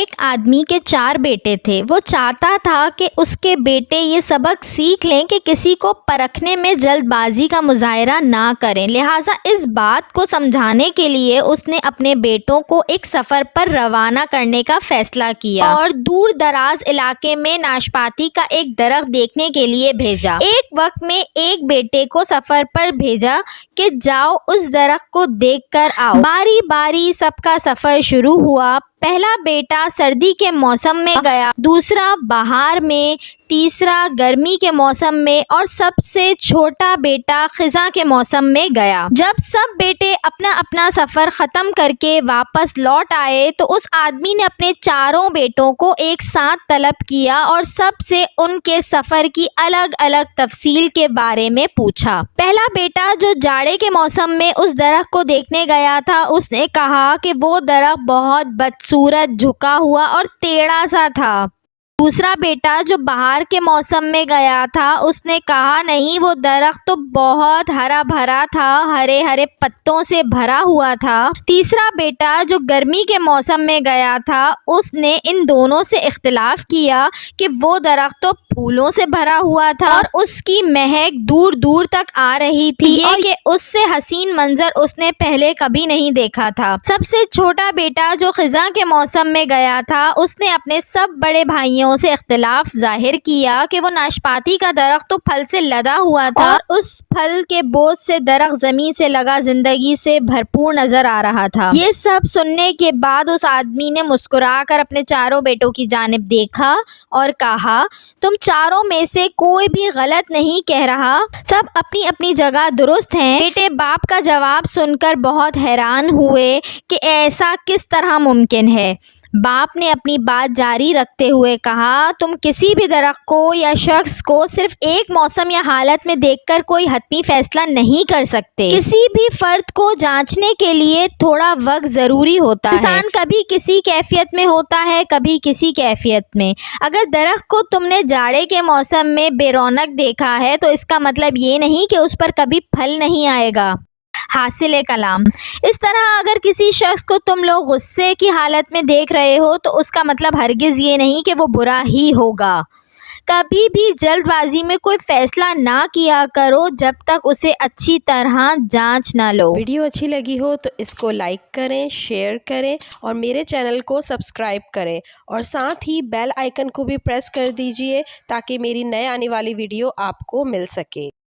ایک آدمی کے 4 بیٹے تھے۔ وہ چاہتا تھا کہ اس کے بیٹے یہ سبق سیکھ لیں کہ کسی کو پرکھنے میں جلد بازی کا مظاہرہ نہ کریں، لہٰذا اس بات کو سمجھانے کے لیے اس نے اپنے بیٹوں کو ایک سفر پر روانہ کرنے کا فیصلہ کیا اور دور دراز علاقے میں ناشپاتی کا ایک درخت دیکھنے کے لیے بھیجا۔ ایک وقت میں ایک بیٹے کو سفر پر بھیجا کہ جاؤ اس درخت کو دیکھ کر آؤ۔ باری باری سب کا سفر شروع ہوا۔ پہلا بیٹا سردی کے موسم میں گیا، دوسرا بہار میں، تیسرا گرمی کے موسم میں اور سب سے چھوٹا بیٹا خزاں کے موسم میں گیا۔ جب سب بیٹے اپنا اپنا سفر ختم کر کے واپس لوٹ آئے تو اس آدمی نے اپنے چاروں بیٹوں کو ایک ساتھ طلب کیا اور سب سے ان کے سفر کی الگ الگ تفصیل کے بارے میں پوچھا۔ پہلا بیٹا جو جاڑے کے موسم میں اس درخت کو دیکھنے گیا تھا، اس نے کہا کہ وہ درخت بہت بدصورت، جھکا ہوا اور ٹیڑھا سا تھا۔ دوسرا بیٹا جو بہار کے موسم میں گیا تھا، اس نے کہا نہیں، وہ درخت تو بہت ہرا بھرا تھا، ہرے ہرے پتوں سے بھرا ہوا تھا۔ تیسرا بیٹا جو گرمی کے موسم میں گیا تھا، اس نے ان دونوں سے اختلاف کیا کہ وہ درخت تو پھولوں سے بھرا ہوا تھا اور اس کی مہک دور دور تک آ رہی تھی اور کہ اس سے حسین منظر اس نے پہلے کبھی نہیں دیکھا تھا۔ سب سے چھوٹا بیٹا جو خزاں کے موسم میں گیا تھا، اس نے اپنے سب بڑے بھائیوں سے اختلاف ظاہر کیا کہ وہ ناشپاتی کا درخت تو پھل سے لدا ہوا تھا اور اس پھل کے بوجھ سے درخت زمین سے لگا زندگی سے بھرپور نظر آ رہا تھا۔ یہ سب سننے کے بعد اس آدمی نے مسکرا کر اپنے چاروں بیٹوں کی جانب دیکھا اور کہا، تم چاروں میں سے کوئی بھی غلط نہیں کہہ رہا، سب اپنی اپنی جگہ درست ہیں۔ بیٹے باپ کا جواب سن کر بہت حیران ہوئے کہ ایسا کس طرح ممکن ہے۔ باپ نے اپنی بات جاری رکھتے ہوئے کہا، تم کسی بھی درخت کو یا شخص کو صرف ایک موسم یا حالت میں دیکھ کر کوئی حتمی فیصلہ نہیں کر سکتے۔ کسی بھی فرد کو جانچنے کے لیے تھوڑا وقت ضروری ہوتا ہے۔ انسان کبھی کسی کیفیت میں ہوتا ہے، کبھی کسی کیفیت میں۔ اگر درخت کو تم نے جاڑے کے موسم میں بے رونق دیکھا ہے تو اس کا مطلب یہ نہیں کہ اس پر کبھی پھل نہیں آئے گا۔ حاصل کلام: اس طرح اگر کسی شخص کو تم لوگ غصے کی حالت میں دیکھ رہے ہو تو اس کا مطلب ہرگز یہ نہیں کہ وہ برا ہی ہوگا۔ کبھی بھی جلد بازی میں کوئی فیصلہ نہ کیا کرو جب تک اسے اچھی طرح جانچ نہ لو۔ ویڈیو اچھی لگی ہو تو اس کو لائک کریں، شیئر کریں اور میرے چینل کو سبسکرائب کریں اور ساتھ ہی بیل آئیکن کو بھی پریس کر دیجئے تاکہ میری نئے آنے والی ویڈیو آپ کو مل سکے۔